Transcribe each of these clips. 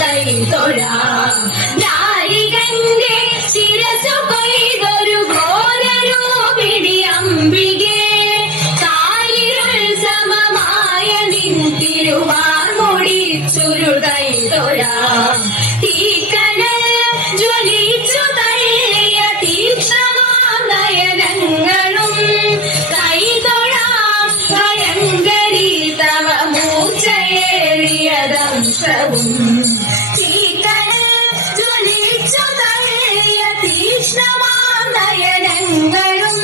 കൈതൊഴാം. നാരികന്റെ ശിരസു കൊയ്തൊരു ഘോരരൂപിണി അംബികേ, കാലിരുൾ സമമായ നിൻ തിരുവാർമുടി ചുരുൾ കൈതൊഴാം. തീക്കനൽ ജ്വലിച്ചു തള്ളിയ തീക്ഷ്ണമാനയനങ്ങളും കൈതൊഴാം. ഭയങ്കരീ തവ മൂർച്ചയേറിയദംശവും തീക്കനൽ ജ്വലിച്ചു തള്ളിയ തീക്ഷ്ണമാനയനങ്ങളും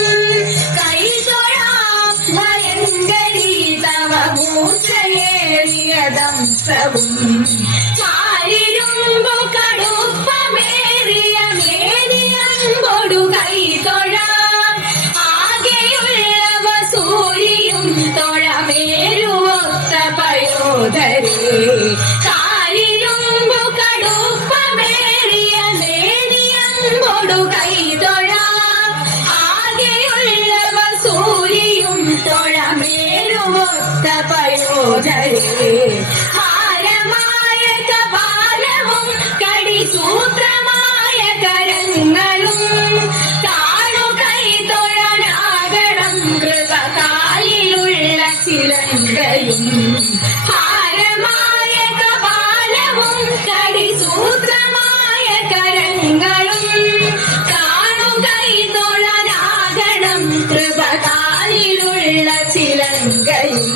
കൈതൊഴാം. ഭയങ്കരീ തവ മൂർച്ചയേറിയദംശവും കാലിരുമ്പു കടുപ്പമേറിയ മേനിയമ്പൊടു കൈതൊഴാം. ആകെയുള്ളവ സൂര്യയും തൊഴമേരുവൊത്ത പയോധരേ, കാലിരുമ്പു കടുപ്പമേറിയ മേനിയമ്പൊടു കൈതൊഴാം. ആകെയുള്ളവ സൂര്യയും തൊഴമേരുവൊത്ത പയോധരേ, ഹാരമായ കപാലവും കടിസൂത്രമായ കരങ്ങളും കാണു കൈതൊഴനാകണം കൃപകാലിലുള്ള ചിലങ്കയും. ഹാരമായ കപാലവും കടിസൂത്രമായ കരങ്ങളും കാണു കൈതൊഴനാകണം കൃപകാലിലുള്ള ചിലങ്കയും.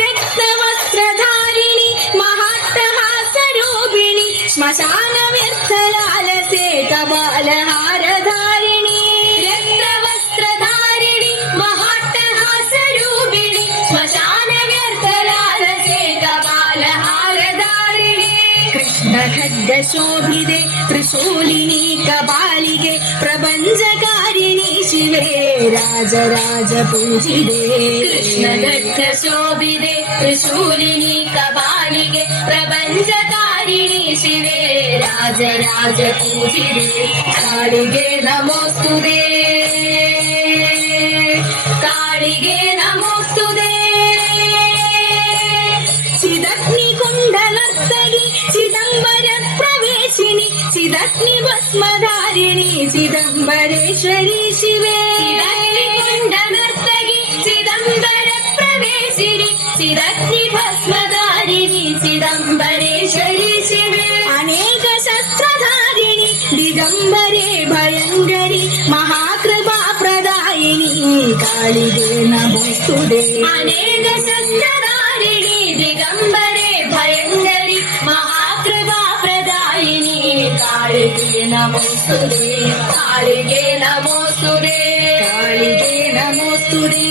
രക്തവസ്ത്രധാരിണി മഹാട്ടഹാസരൂപിണി ശ്മശാനവ്യർത്ഥലാലസേ കപാലഹാരധാരിണി. രക്തവസ്ത്രധാരിണി മഹാട്ടഹാസരൂപിണി ശ്മശാനവ്യർത്ഥലാലസേ കപാലഹാരധാരിണി. കൃഷ്ണഖഡ്ഗശോഭിതേ ത്രിശൂലിനി കപാലികേ പ്രപഞ്ചകാരിണി ശിവേ രാജരാജപൂജിതേ. കൃഷ്ണഖഡ്ഗശോഭിതേ ത്രിശൂലിനി കപാലികേ പ്രപഞ്ചകാരിണി ശിവേ രാജരാജപൂജിതേ. കാളികേ നമോസ്തുതേ, കാളികേ നമോസ്തുതേ. ചിദഗ്നികുണ്ഡനർത്തകി ചിദംബര പ്രവേശിനി ചിദഗ്നി ഭസ്മധാരിണി ചിദംബരേശ്വരി ശിവേ. ചിദഗ്നികുണ്ഡനർത്തകി ചിദംബര പ്രവേശിനി ചിദഗ്നി ഭസ്മധാരിണി ചിദംബരേശ്വരി ശിവേ. അനേക ശസ്ത്രധാരിണി ദിഗംബരേ ഭയങ്കരി മഹാകൃപാപ്രദായിനി കാളികേ നമോസ്തുതേ. അനേക ശസ്ത്രധാരിണി ദിഗംബരേ ഭയങ്കരി മഹാകൃപാപ്രദായിനി കാളികേ നമോസ്തുതേ. കാളികേ നമോസ്തുതേ, കാളികേ നമോസ്തുതേ.